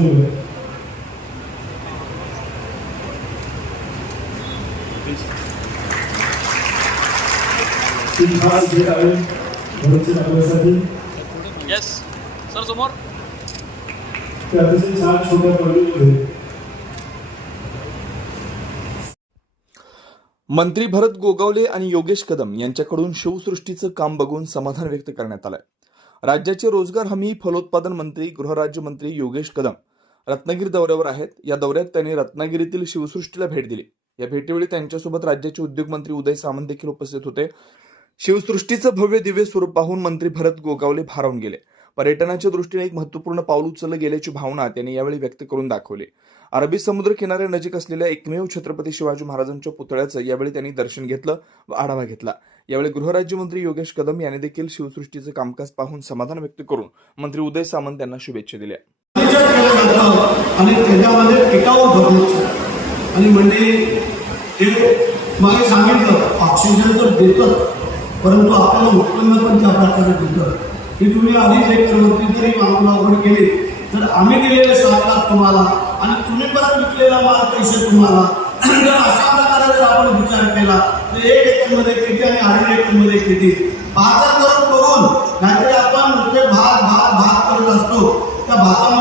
सुरू आहे. Yes sir समोर. मंत्री भरत गोगावले आणि योगेश कदम यांच्याकडून शिवसृष्टीचं काम बघून समाधान व्यक्त करण्यात आलंय. राज्याचे रोजगार हमी फलोत्पादन मंत्री गृहराज्यमंत्री योगेश कदम रत्नागिरी दौऱ्यावर आहेत. या दौऱ्यात त्यांनी रत्नागिरीतील शिवसृष्टीला भेट दिली. या भेटीवेळी त्यांच्यासोबत राज्याचे उद्योगमंत्री उदय सामंत देखील उपस्थित होते. शिवसृष्टीचं भव्य दिव्य स्वरूप पाहून मंत्री भरत गोगावले भारावून गेले. पर्यटनाच्या दृष्टीने एक महत्त्वपूर्ण पाऊल उचललं गेल्याची भावना त्यांनी यावेळी व्यक्त करून दाखवली. अरबी समुद्र किनाऱ्या नजीक असलेल्या एकमेव छत्रपती शिवाजी महाराजांच्या पुतळ्याचं यावेळी त्यांनी दर्शन घेतलं व आढावा घेतला. यावेळी गृहराज्यमंत्री योगेश कदम यांनी देखील शिवसृष्टीचं कामकाज पाहून समाधान व्यक्त करून मंत्री उदय सामंत यांना शुभेच्छा दिल्या. विचार आणि त्याच्यामध्ये टिकाऊ भरलं आणि म्हणजे ते मागे सांगितलं ऑक्सिजन तर देतं परंतु आपल्याला उत्पन्न पण त्या प्रकारे देतं. की तुम्ही अडीच होती जरी माल लागवड केली तर आम्ही दिलेले सात लाख तुम्हाला आणि तुम्ही परत विकलेला माल पैसे तुम्हाला. जर अशा प्रकारे जर आपण विचार केला तर एक एकरमध्ये किती आणि अडीच एकरमध्ये किती? बाजार करून बघून नाहीतरी आपण नुसते भात भात भात करत असतो. त्या भातामध्ये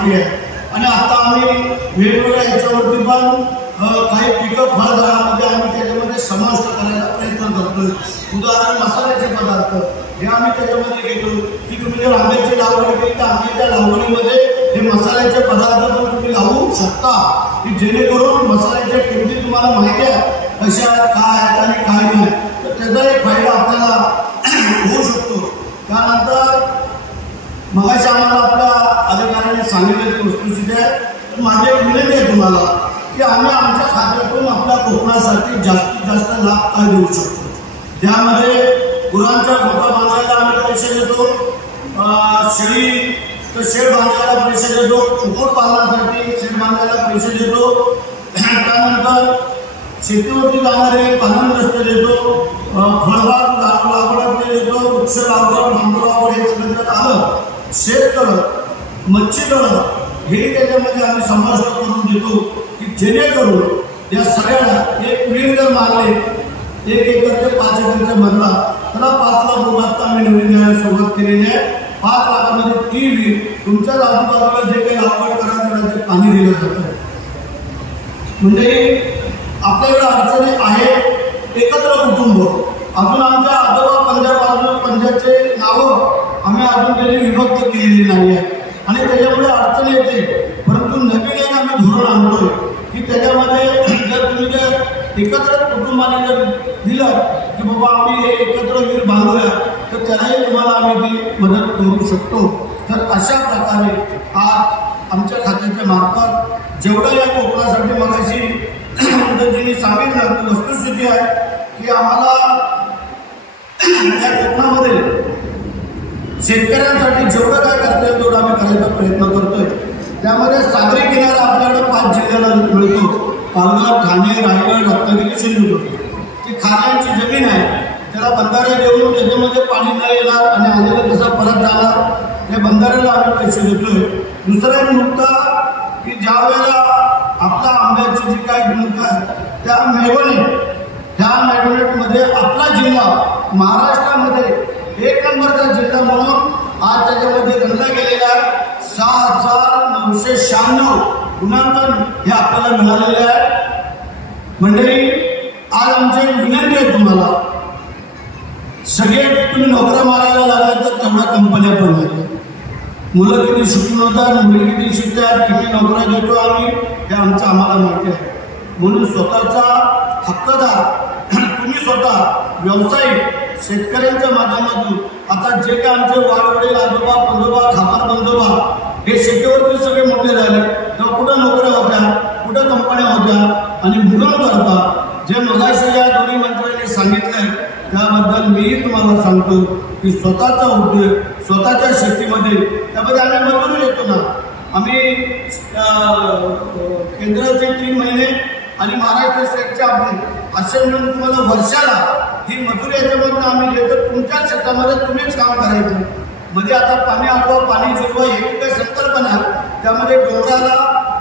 माहिती आहे. आणि आता आम्ही वेगवेगळ्या याच्यावरती पण काही पिकं फळझाडामध्ये आम्ही त्याच्यामध्ये समाविष्ट करायचा प्रयत्न करतो उदाहरण मसाल्याचे पदार्थ. हे आम्ही त्याच्यामध्ये घेतो. की तुम्ही जर आंब्याची लागवड केली तर आंब्याच्या लागवडीमध्ये हे मसाल्याचे पदार्थ पण तुम्ही लावू शकता. की जेणेकरून मसाल्याच्या किमती तुम्हाला माहिती आहे. कशा आहेत काय आहेत आणि काय नाही. तर त्याचा एक फायदा आपल्याला होऊ शकतो. त्यानंतर मगाशी आम्हाला आपल्या अधिकाऱ्याने सांगितलं की वस्तुस्थिती आहे माझी विनंती आहे तुम्हाला की आम्ही आमच्या खात्यातून आपल्या कोकणासाठी जास्तीत जास्त लाभ काय देऊ शकतो? त्यामध्ये गुरांच्या गोठा बांधायला आम्ही पैसे देतो शेळी तर शेड बांधायला पैसे देतो कुक्कुटपालनासाठी शेड बांधायला पैसे देतो. त्यानंतर शेतीवरती जाणारे पालन रस्ते देतो फळबाग ला- लागवड देतो वृक्ष लागवड बांबू लागवड हे सगळं आलं. शेततळं मच्छीतळं हे त्याच्यामध्ये आम्ही समाविष्ट करून देतो की जेणेकरून या सगळ्याला एक विहीर जर मारले एक एकरचे पाच एकरचे मधला त्याला पाच लाख रुपयात आम्ही नवीन द्यायला सुरुवात केलेली आहे. पाच लाखामध्ये ती विहीर तुमच्या आजूबाजूला जे काही लागवड करा ते पाणी दिलं जातं. म्हणजे आपल्याकडे अडचणी आहेत एकत्र कुटुंब. अजून आमच्या आजोबा पंजाब पंजाबचे नावं आम्ही अजून त्यांनी विभक्त केलेली नाही आहे आणि त्याच्यामुळे अडचण येते. परंतु नवीन एक आम्ही धोरण आणतोय. की त्याच्यामध्ये जर तुम्ही जर एकत्र कुटुंबाने जर दिलं की बाबा आम्ही हे एकत्र वीर बांधूया तर त्यालाही तुम्हाला आम्ही ती मदत करू शकतो. तर अशा प्रकारे आज आमच्या खात्याच्या मार्फत जेवढं या कोकणासाठी मगाशी उद्धवजींनी सांगितलं वस्तुस्थिती आहे की आम्हाला या कोकणामध्ये शेतकऱ्यांसाठी जेवढं काय करता येईल तेवढं आम्ही करायचा प्रयत्न करतोय. त्यामध्ये सागरी किनारा आपल्याकडे पाच जिल्ह्याला मिळतो. पालघर ठाणे रायगड रत्नागिरी सिंधुदुर्ग. ती खाण्याची जमीन आहे. त्याला बंधारे देऊन त्याच्यामध्ये पाणी न येणार आणि आलेला कसा परत जाणार हे बंधाऱ्याला आम्ही पैसे देतोय. दुसरा एक मुद्दा की ज्या वेळेला आपला आंब्याची जी काय गुणवत्ता आहे त्या मेघोने ह्या मॅग्नेटमध्ये आपला जिल्हा महाराष्ट्रामध्ये एक नंबरचा जिल्हा म्हणून आज त्याच्यामध्ये गणला गेलेला आहे. सहा हजार नऊशे शहाण्णव गुणांकन हे आपल्याला मिळालेले आहे. मंडळी आज आमची एक विनंती आहे तुम्हाला. सगळे तुम्ही नोकऱ्या मारायला लागला तर तेवढ्या कंपन्या पण मुलं किती शिकवतात होतात मुली किती शिकतात किती नोकऱ्या देतो आम्ही हे आमचं आम्हाला माहिती आहे. म्हणून स्वतःचा हक्कदार तुम्ही स्वतः व्यावसायिक शेतकऱ्यांच्या माध्यमातून आता जे काय आमचे वाडवडील आजोबा पंजोबा खापर पंजोबा हे शेतीवरती सगळे मोठे झाले. तेव्हा कुठं नोकऱ्या होत्या? कुठं कंपन्या होत्या? आणि म्हणून करता जे मगाशी या दोन्ही मंत्र्यांनी सांगितलंय त्याबद्दल मीही तुम्हाला सांगतो की स्वतःचा उद्योग स्वतःच्या शेतीमध्ये त्यामध्ये आम्ही मजुरी येतो ना. आम्ही केंद्राचे तीन महिने आणि महाराष्ट्र स्टेटचे आपले असे मिळून तुम्हाला वर्षाला ही मजुरी याच्यामधनं आम्ही देतो. तुमच्या शेतामध्ये तुम्हीच काम करायचं. म्हणजे आता पाणी आडवा पाणी जिरवा हे काही संकल्पना त्यामध्ये डोंगराला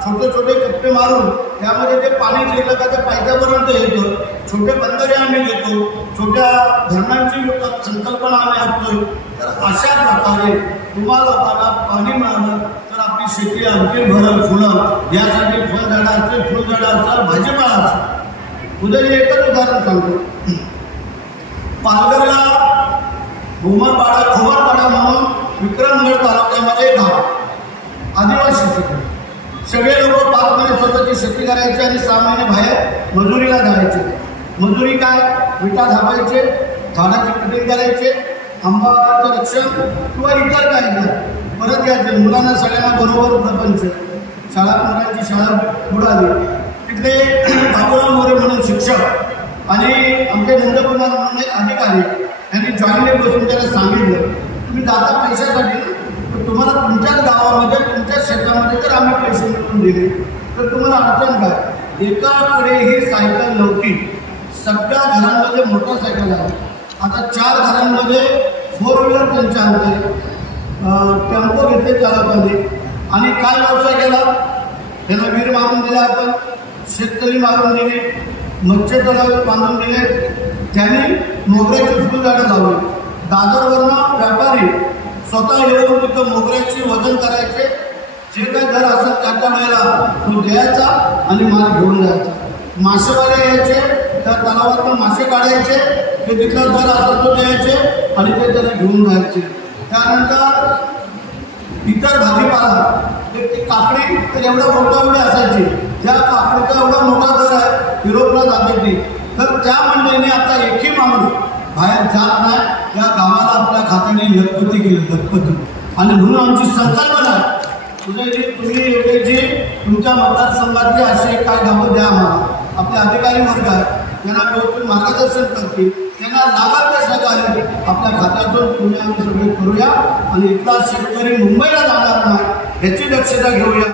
छोटे छोटे कप्पे मारून त्यामध्ये ते पाणी दिलं का त्या पायथ्यापर्यंत येतं. छोटे बंदरे आम्ही घेतो छोट्या धरणांची संकल्पना आम्ही आखतोय. तर अशा प्रकारे तुम्हाला लोकांना पाणी मिळालं तर आपली शेती आणखी भरल फुलं. यासाठी फळझाडं असतील फुलझाडं असतात भाजीपाला असतात उद्या एकच उदाहरण सांगतो. पालघरला घुमरपाडा घुमरपाडा म्हणून विक्रमगड तालुक्यामध्ये एक गाव. आदिवासी सगळे लोक पाच महिने स्वतःची शेती करायचे आणि सहा महिने बाहेर मजुरीला जायचे. मजुरी काय? विटा झापायचे झाडाची कटिंग करायचे आंबाचं रक्षण किंवा इतर काय काय परत यायचे. मुलांना सगळ्यांना बरोबर प्रपंच. शाळा मुलांची शाळा बुडाली तिथले बाबुराव मोरे म्हणून शिक्षक. आणि आमचे नंदकुमार म्हणून एक अधिकारी यांनी जॉईनने बसून त्याला सांगितलं तुम्ही जाता पैशासाठी तर तुम्हाला तुमच्याच गावामध्ये तुमच्याच शेतामध्ये जर आम्ही पैसे मिळवून दिले. तर तुम्हाला अडचण काय? एकाकडे ही सायकल नव्हती. सगळ्या घरांमध्ये मोटरसायकल आहे. आता चार घरांमध्ये फोर व्हीलर त्यांच्या आणते टेम्पो घेतले चालवताना आणि काय व्यवसाय केला? त्यांना वीर मारून दिला आपण शेतकरी मारून दिले. मच्छी बांधून दिले त्यांनी मोगऱ्याची फुलझाडं लावली. दादरवरनं व्यापारी स्वतः येऊन तिथं मोगऱ्याचे वजन करायचे. जे काही घर असत त्याच्या वेळेला तो द्यायचा आणि माल घेऊन जायचा. मासेवाले यायचे त्या तलावातून मासे काढायचे. ते तिथलं घर असत तो द्यायचे आणि ते त्याला घेऊन जायचे. त्यानंतर इतर भाजीपाला ते ती काकडी तर एवढं मोठं एवढे असायची ज्या काकडीचा एवढा मोठा दर आहे होती. तर त्या मंडळीने आता एकही माणूस बाहेर जात नाही. या गावाला आपल्या खात्याने लखपती केली लखपती. आणि म्हणून आमची संकल्पना उदयजी तुम्ही योगेशजी तुमच्या मतदारसंघातले असे काय गावं द्या आम्हाला. आपले अधिकारी वर्ग आहेत. त्यांना व्यवस्थित मार्गदर्शन करतील त्यांना लागत ते सहकार्य आपल्या खात्यातून पुणे आम्ही सगळे करूया. आणि इथला शेतकरी मुंबईला जाणार नाही ह्याची दक्षता घेऊया.